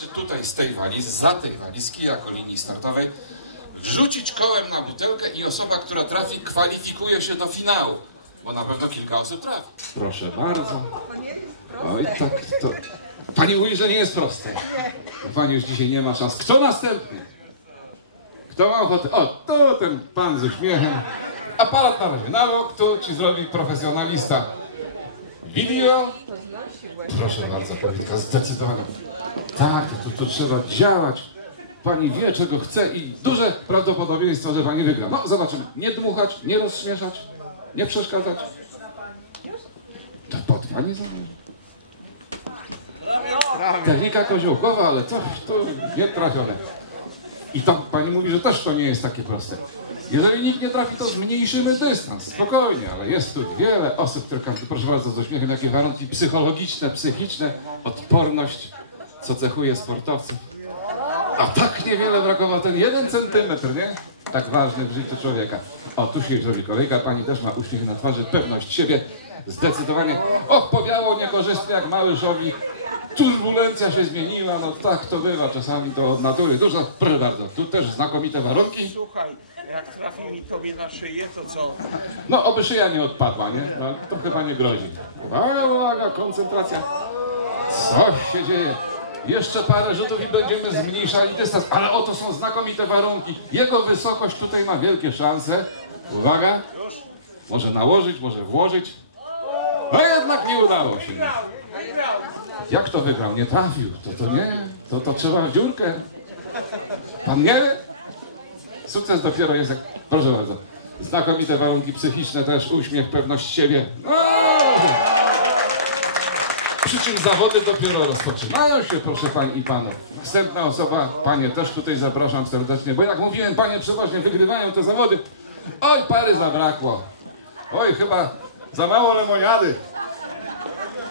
wystarczy tutaj z tej walizy, za tej walizki jako linii startowej, wrzucić kołem na butelkę i osoba, która trafi, kwalifikuje się do finału. Bo na pewno kilka osób trafi. Proszę bardzo. Oj, tak to... Pani mówi, że nie jest proste. Pani już dzisiaj nie ma szans. Kto następny? Kto ma ochotę? O, to ten pan z uśmiechem. Aparat na razie na bok, tu ci zrobi profesjonalista. Video. Proszę bardzo, Powitka, zdecydowanie. Tak, tu, tu trzeba działać. Pani wie, czego chce i duże prawdopodobieństwo, że pani wygra. No, zobaczymy. Nie dmuchać, nie rozśmieszać, nie przeszkadzać. To pod pani zależy. Technika koziołkowa, ale coś tu nie trafione. I to pani mówi, że też to nie jest takie proste. Jeżeli nikt nie trafi, to zmniejszymy dystans. Spokojnie, ale jest tu wiele osób, które proszę bardzo, z uśmiechem, jakie warunki psychologiczne, psychiczne, odporność, co cechuje sportowców. A tak niewiele brakowało, ten jeden centymetr, nie? Tak ważny w życiu człowieka. O, tu się robi kolejka, pani też ma uśmiech na twarzy, pewność siebie, zdecydowanie. Och, powiało niekorzystnie jak mały szowik. Turbulencja się zmieniła, no tak to bywa czasami, to od natury. Dużo, proszę bardzo, tu też znakomite warunki. Słuchaj, jak trafi mi tobie na szyję, to co? No, oby szyja nie odpadła, nie? No, to chyba nie grozi. Uwaga, uwaga, koncentracja. Co się dzieje? Jeszcze parę rzutów i będziemy zmniejszali dystans, ale oto są znakomite warunki. Jego wysokość tutaj ma wielkie szanse. Uwaga. Może nałożyć, może włożyć. A jednak nie udało się. Jak to wygrał? Nie trafił. To to nie. To to trzeba w dziurkę. Pan nie wie? Sukces dopiero jest jak... Proszę bardzo. Znakomite warunki psychiczne też, uśmiech, pewność siebie. O! Przy czym zawody dopiero rozpoczynają się, proszę pań i panów. Następna osoba, panie też tutaj zapraszam serdecznie, bo jak mówiłem, panie przeważnie wygrywają te zawody. Oj, pary zabrakło. Oj, chyba za mało lemoniady.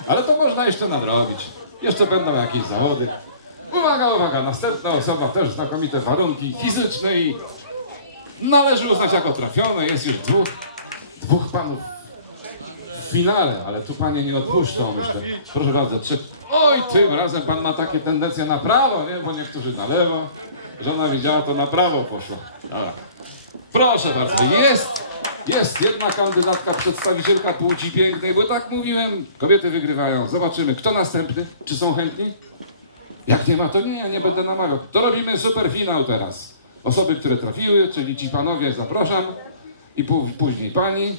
Ale to można jeszcze nadrobić. Jeszcze będą jakieś zawody. Uwaga, uwaga, następna osoba też znakomite warunki fizyczne i należy uznać jako trafione. Jest już dwóch, dwóch panów finale, ale tu panie nie odpuszczą, myślę. Proszę bardzo, trzy. Oj, tym razem pan ma takie tendencje na prawo, nie? Bo niektórzy na lewo. Żona widziała, to na prawo poszło. Dobra. Proszę bardzo, jest, jest jedna kandydatka, przedstawicielka płci pięknej, bo tak mówiłem, kobiety wygrywają. Zobaczymy, kto następny? Czy są chętni? Jak nie ma, to nie, ja nie będę namawiał. To robimy super finał teraz. Osoby, które trafiły, czyli ci panowie, zapraszam. I pó- później pani.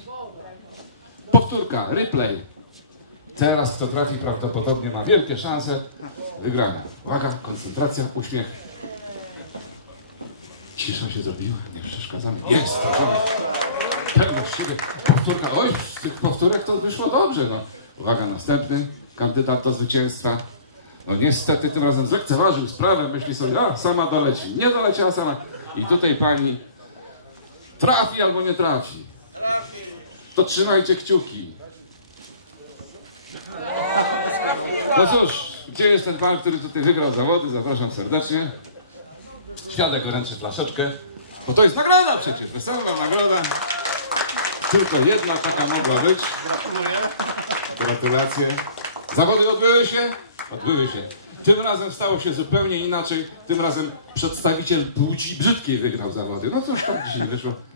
Powtórka, replay. Teraz kto trafi prawdopodobnie ma wielkie szanse wygrania. Uwaga, koncentracja, uśmiech. Cisza się zrobiła, nie przeszkadzamy. Jest. Pewność siebie. Powtórka, oj, z tych powtórek to wyszło dobrze. No. Uwaga, następny kandydat do zwycięstwa. No niestety tym razem zlekceważył sprawę, myśli sobie, a sama doleci. Nie doleciała sama. I tutaj pani trafi albo nie trafi. To trzymajcie kciuki. No cóż, gdzie jest ten pan, który tutaj wygrał zawody? Zapraszam serdecznie. Świadek ręczy flaszeczkę, bo to jest nagroda przecież, wesoła nagroda. Tylko jedna taka mogła być. Gratulacje. Zawody odbyły się? Odbyły się. Tym razem stało się zupełnie inaczej. Tym razem przedstawiciel płci brzydkiej wygrał zawody. No cóż, tak dzisiaj wyszło.